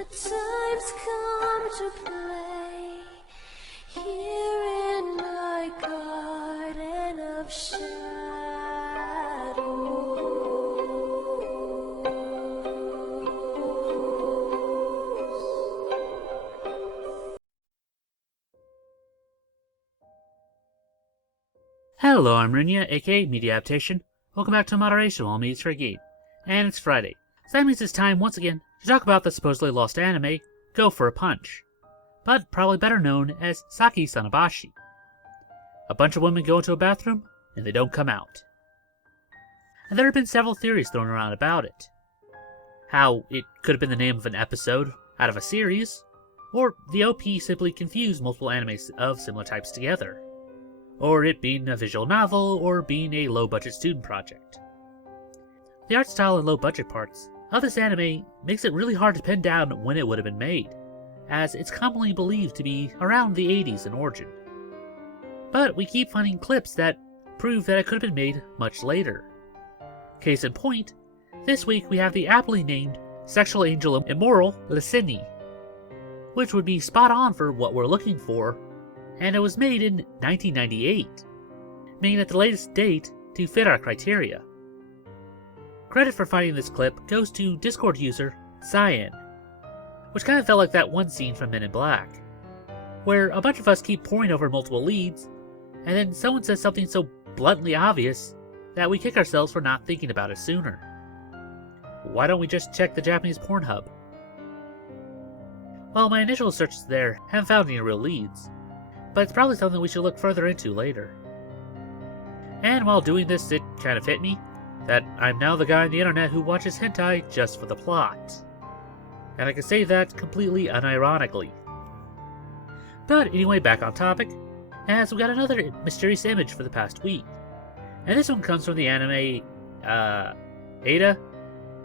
The time's come to play here in my garden of shadows. Hello, I'm Runya, aka Media Adaptation. Welcome back to Moderation All Meets for a Game. And it's Friday, so that means it's time once again to talk about the supposedly lost anime, Go for a Punch, but probably better known as Saki Sanobashi. A bunch of women go into a bathroom, and they don't come out. And there have been several theories thrown around about it. How it could have been the name of an episode out of a series, or the OP simply confused multiple animes of similar types together, or it being a visual novel, or being a low-budget student project. The art style and low-budget parts of this anime makes it really hard to pin down when it would have been made, as it's commonly believed to be around the 80s in origin. But we keep finding clips that prove that it could have been made much later. Case in point, this week we have the aptly named Sexual Angel Immoral Licini, which would be spot on for what we're looking for, and it was made in 1998, making it the latest date to fit our criteria. Credit for finding this clip goes to Discord user Cyan, which kind of felt like that one scene from Men in Black, where a bunch of us keep poring over multiple leads, and then someone says something so bluntly obvious that we kick ourselves for not thinking about it sooner. Why don't we just check the Japanese Pornhub? Well, my initial searches there haven't found any real leads, but it's probably something we should look further into later. And while doing this, it kind of hit me that I'm now the guy on the internet who watches hentai just for the plot. And I can say that completely unironically. But anyway, back on topic, as we got another mysterious image for the past week. And this one comes from the anime, Ada?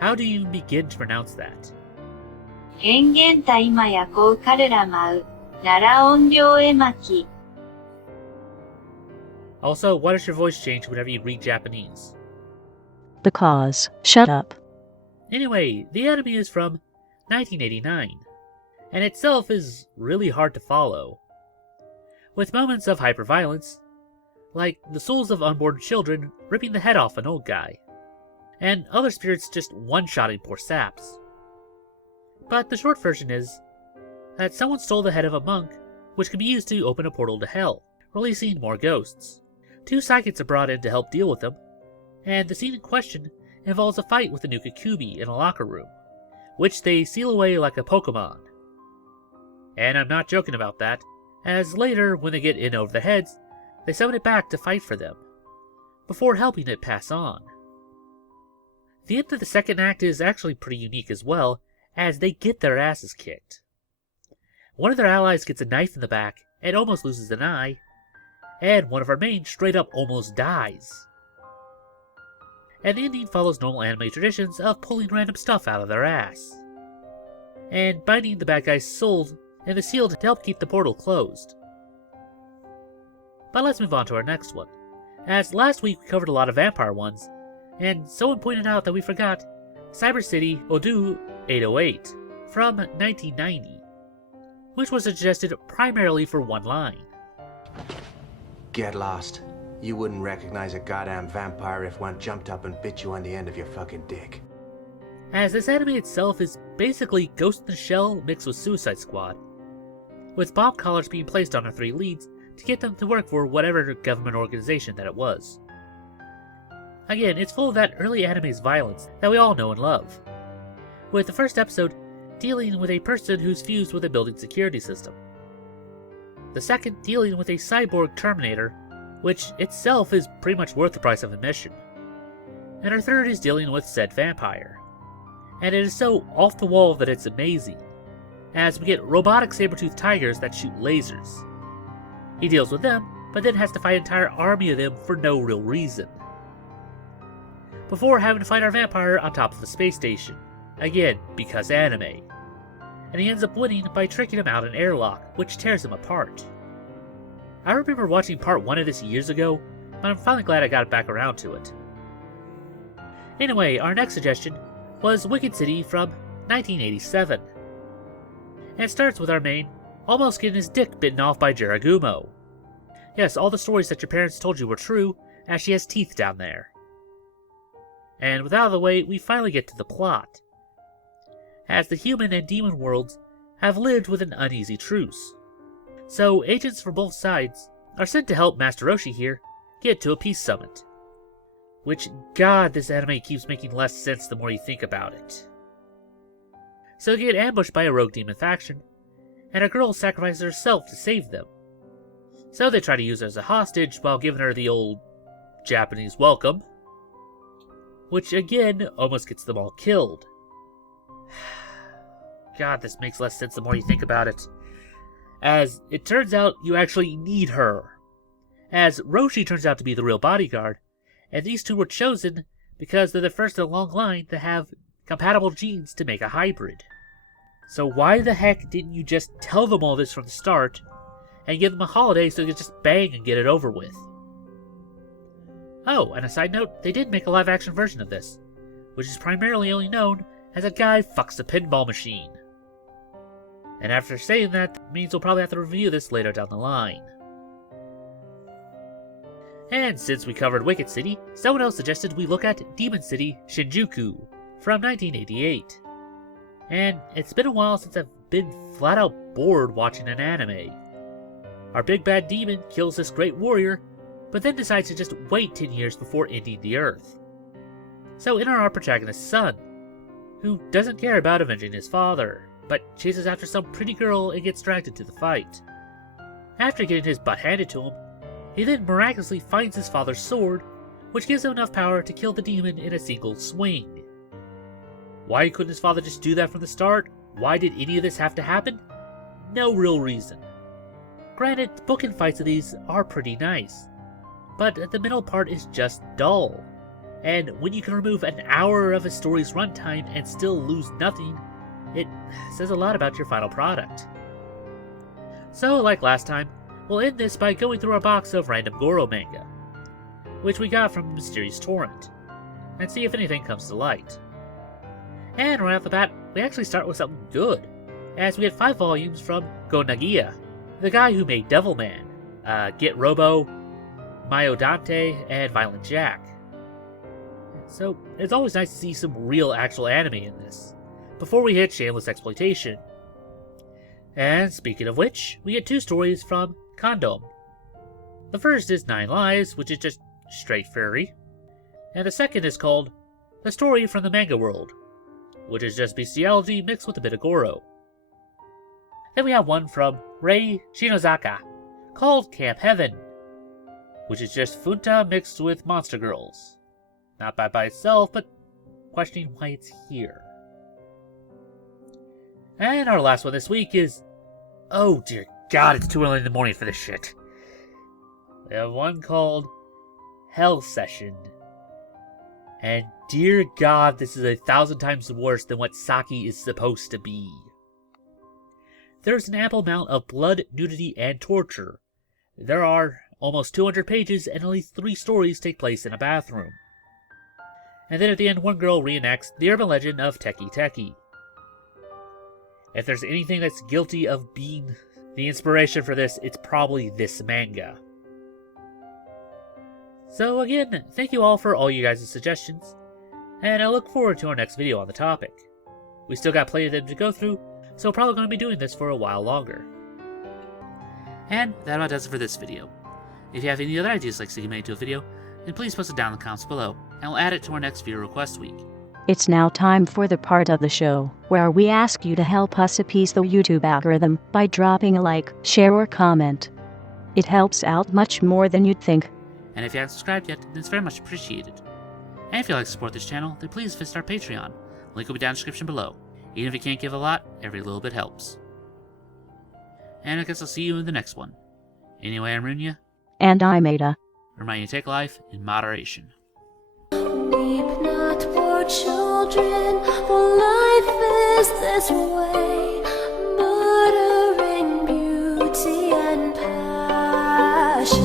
How do you begin to pronounce that? 変幻体魔やこう彼ら舞う、奈良音量絵巻. Also, why does your voice change whenever you read Japanese? Because. Shut up. Anyway, the anime is from 1989, and itself is really hard to follow, with moments of hyperviolence, like the souls of unborn children ripping the head off an old guy, and other spirits just one-shotting poor saps. But the short version is that someone stole the head of a monk, which can be used to open a portal to hell, releasing more ghosts. Two psychics are brought in to help deal with them, and the scene in question involves a fight with a Nuka Kubi in a locker room, which they seal away like a Pokemon. And I'm not joking about that, as later, when they get in over their heads, they summon it back to fight for them, before helping it pass on. The end of the second act is actually pretty unique as well, as they get their asses kicked. One of their allies gets a knife in the back and almost loses an eye, and one of our main straight up almost dies. And the ending follows normal anime traditions of pulling random stuff out of their ass, and binding the bad guy's soul in the seal to help keep the portal closed. But let's move on to our next one, as last week we covered a lot of vampire ones, and someone pointed out that we forgot Cyber City Odu 808 from 1990, which was suggested primarily for one line. Get lost. You wouldn't recognize a goddamn vampire if one jumped up and bit you on the end of your fucking dick. As this anime itself is basically Ghost in the Shell mixed with Suicide Squad, with bomb collars being placed on our three leads to get them to work for whatever government organization that it was. Again, it's full of that early anime's violence that we all know and love, with the first episode dealing with a person who's fused with a building security system, the second dealing with a cyborg Terminator, which itself is pretty much worth the price of admission, and our third is dealing with said vampire. And it is so off the wall that it's amazing, as we get robotic saber-toothed tigers that shoot lasers. He deals with them, but then has to fight an entire army of them for no real reason, before having to fight our vampire on top of a space station, again because anime. And he ends up winning by tricking him out an airlock, which tears him apart. I remember watching part 1 of this years ago, but I'm finally glad I got back around to it. Anyway, our next suggestion was Wicked City from 1987, And it starts with our main almost getting his dick bitten off by Jiragumo. Yes, all the stories that your parents told you were true, as she has teeth down there. And with out of the way, we finally get to the plot. As the human and demon worlds have lived with an uneasy truce. So agents from both sides are sent to help Master Roshi here get to a peace summit. Which, God, this anime keeps making less sense the more you think about it. So they get ambushed by a rogue demon faction, and a girl sacrifices herself to save them. So they try to use her as a hostage while giving her the old Japanese welcome, which again almost gets them all killed. God, this makes less sense the more you think about it. As it turns out, you actually need her. As Roshi turns out to be the real bodyguard, and these two were chosen because they're the first in a long line to have compatible genes to make a hybrid. So why the heck didn't you just tell them all this from the start, and give them a holiday so they could just bang and get it over with? Oh, and a side note, they did make a live-action version of this, which is primarily only known as a guy fucks a pinball machine. And after saying that, means we'll probably have to review this later down the line. And since we covered Wicked City, someone else suggested we look at Demon City Shinjuku from 1988. And it's been a while since I've been flat out bored watching an anime. Our big bad demon kills this great warrior, but then decides to just wait 10 years before ending the Earth. So enter our protagonist's son, who doesn't care about avenging his father, but chases after some pretty girl and gets dragged into the fight. After getting his butt handed to him, he then miraculously finds his father's sword, which gives him enough power to kill the demon in a single swing. Why couldn't his father just do that from the start? Why did any of this have to happen? No real reason. Granted, the book and fights of these are pretty nice, but the middle part is just dull. And when you can remove an hour of a story's runtime and still lose nothing, it says a lot about your final product. So, like last time, we'll end this by going through our box of random Goro manga, which we got from Mysterious Torrent, and see if anything comes to light. And right off the bat, we actually start with something good, as we get 5 volumes from Go Nagiya, the guy who made Devilman, Get Robo, Myodante, and Violent Jack. So it's always nice to see some real actual anime in this, before we hit shameless exploitation. And speaking of which, we get 2 stories from Condom. The first is 9 Lives, which is just straight furry, and the second is called The Story from the Manga World, which is just bestiality mixed with a bit of Goro. Then we have one from Rei Shinozaka, called Camp Heaven, which is just Funta mixed with Monster Girls. Not bad by itself, but questioning why it's here. And our last one this week is... oh dear God, it's too early in the morning for this shit. We have one called Hell Session. And dear God, this is 1,000 times worse than what Saki is supposed to be. There's an ample amount of blood, nudity, and torture. There are almost 200 pages, and only 3 stories take place in a bathroom. And then at the end, one girl reenacts the urban legend of Teki Teki. If there's anything that's guilty of being the inspiration for this, it's probably this manga. So again, thank you all for all you guys' suggestions, and I look forward to our next video on the topic. We still got plenty of them to go through, so we're probably going to be doing this for a while longer. And that about does it for this video. If you have any other ideas like seeing made into a video, then please post it down in the comments below, and we'll add it to our next viewer request week. It's now time for the part of the show where we ask you to help us appease the YouTube algorithm by dropping a like, share, or comment. It helps out much more than you'd think. And if you haven't subscribed yet, then it's very much appreciated. And if you'd like to support this channel, then please visit our Patreon. Link will be down in the description below. Even if you can't give a lot, every little bit helps. And I guess I'll see you in the next one. Anyway, I'm Runya. And I'm Ada. Remind you to take life in moderation. Weep not, poor children, for life is this way, murdering beauty and passion.